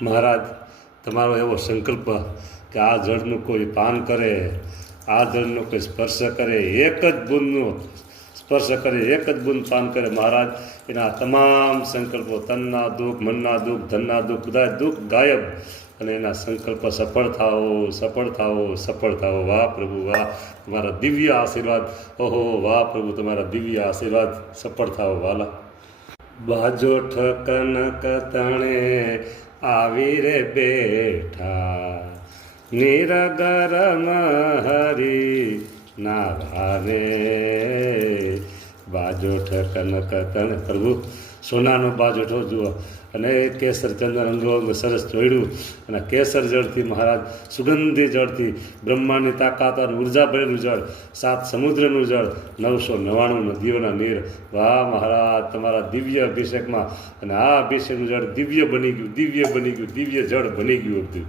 મહારાજ, તમારો એવો સંકલ્પ કે આ જળનું કોઈ પાન કરે, આ જળનો કોઈ સ્પર્શ કરે, એક જ બૂંદનો સ્પર્શ કરે, એક જ બૂંદ પાન કરે, મહારાજ એના તમામ સંકલ્પો, તનના દુઃખ, મનના દુઃખ, ધનના દુઃખ, બધા દુઃખ ગાયબ, અને એના સંકલ્પ સફળ થાઓ, સફળ થાઓ, સફળ થાઓ. વાહ પ્રભુ વાહ, તમારા દિવ્ય આશીર્વાદ. ઓહો વાહ પ્રભુ, તમારા દિવ્ય આશીર્વાદ. સફળ થાઓ વાલા. બાજો ઠકનક તણે આવી રે બેઠા, નિરગરમ હરી ના ભાને. બાજો ઠકનક તણે, પ્રભુ સોનાનો બાજોઠો જુઓ, અને કેસર ચંદન અંગો સરસ જોડ્યું, અને કેસર જળથી મહારાજ, સુગંધી જળથી, બ્રહ્માંડની તાકાત અને ઉર્જા ભરેલું જળ, 7 સમુદ્રનું જળ, 999 નદીઓના નીર. વાહ મહારાજ, તમારા દિવ્ય અભિષેકમાં, અને આ અભિષેકનું જળ દિવ્ય બની ગયું, દિવ્ય બની ગયું, દિવ્ય જળ બની ગયું બધું.